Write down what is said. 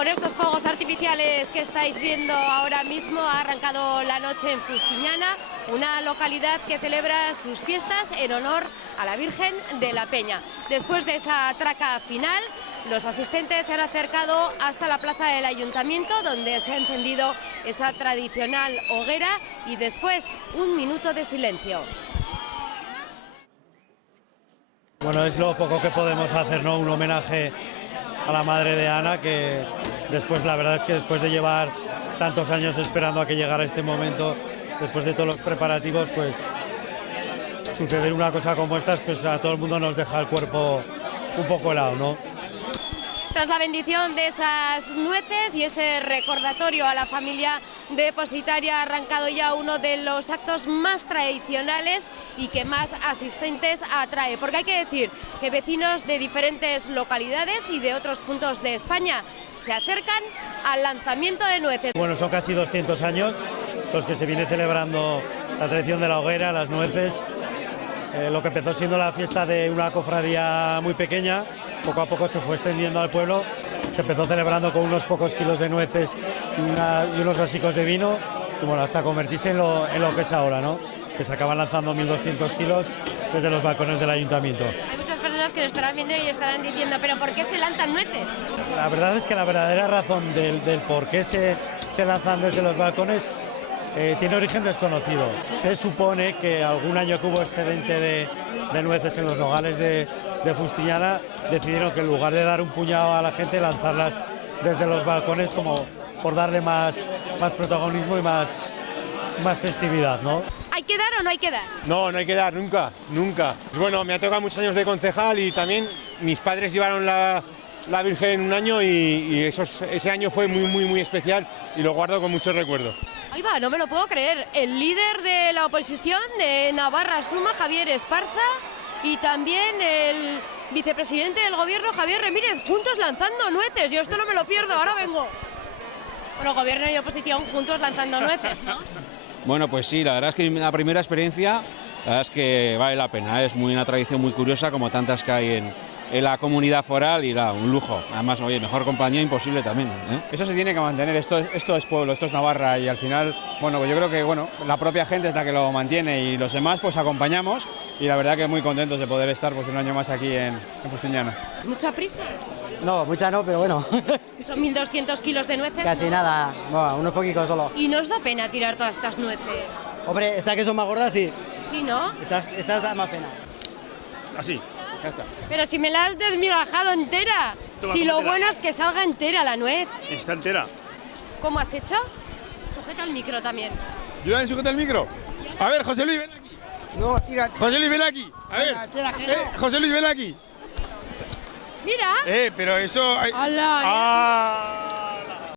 Con estos fuegos artificiales que estáis viendo ahora mismo ha arrancado la noche en Fustiñana, una localidad que celebra sus fiestas en honor a la Virgen de la Peña. Después de esa traca final, los asistentes se han acercado hasta la plaza del Ayuntamiento, donde se ha encendido esa tradicional hoguera y después un minuto de silencio. Bueno, es lo poco que podemos hacer, ¿no? Un homenaje a la madre de Ana, que después, la verdad es que después de llevar tantos años esperando a que llegara este momento, después de todos los preparativos, pues suceder una cosa como esta, pues a todo el mundo nos deja el cuerpo un poco helado, ¿no? Tras la bendición de esas nueces y ese recordatorio a la familia depositaria, ha arrancado ya uno de los actos más tradicionales y que más asistentes atrae. Porque hay que decir que vecinos de diferentes localidades y de otros puntos de España se acercan al lanzamiento de nueces. Bueno, son casi 200 años los que se viene celebrando la tradición de la hoguera, las nueces. Lo que empezó siendo la fiesta de una cofradía muy pequeña, poco a poco se fue extendiendo al pueblo, se empezó celebrando con unos pocos kilos de nueces y unos vasicos de vino, y bueno, hasta convertirse en lo que es ahora, ¿no? Que se acaban lanzando 1.200 kilos desde los balcones del ayuntamiento. Hay muchas personas que lo estarán viendo y estarán diciendo, ¿pero por qué se lanzan nueces? La verdad es que la verdadera razón del por qué se lanzan desde los balcones tiene origen desconocido. Se supone que algún año que hubo excedente de nueces en los nogales de Fustiñana, decidieron que en lugar de dar un puñado a la gente, lanzarlas desde los balcones como por darle más protagonismo y más festividad, ¿no? ¿Hay que dar o no hay que dar? No, no hay que dar, nunca, nunca. Bueno, me ha tocado muchos años de concejal y también mis padres llevaron la Virgen un año y ese año fue muy especial y lo guardo con mucho recuerdo. Ahí va, no me lo puedo creer. El líder de la oposición de Navarra Suma, Javier Esparza, y también el vicepresidente del gobierno, Javier Remírez, juntos lanzando nueces. Yo esto no me lo pierdo, ahora vengo. Bueno, gobierno y oposición juntos lanzando nueces, ¿no? Bueno, pues sí, la verdad es que la primera experiencia, la verdad es que vale la pena, es una tradición muy curiosa como tantas que hay en la comunidad foral y un lujo. Además, oye, mejor compañía imposible también, ¿eh? Eso se tiene que mantener, esto es pueblo, esto es Navarra y al final, bueno, pues yo creo que la propia gente es la que lo mantiene y los demás pues acompañamos y la verdad que muy contentos de poder estar pues un año más aquí en Fustiñana. ¿Es mucha prisa? No, mucha no, pero bueno. Son 1.200 kilos de nueces. Casi ¿no? nada, bueno, unos poquitos solo. ¿Y nos da pena tirar todas estas nueces? Hombre, estas que son más gordas, sí. Sí, ¿no? Estas da más pena. Así, ya está. Pero si me la has desmigajado entera. Toma, Si lo cómetela. bueno es que salga entera la nuez. Está entera. ¿Cómo has hecho? Sujeta el micro también. ¿Yo también sujeta el micro? A ver, José Luis, ven aquí. No, tírate. José Luis, ven aquí. A ver. José Luis, ven aquí. Mira. Pero eso... ¡Hala! ¡Ah!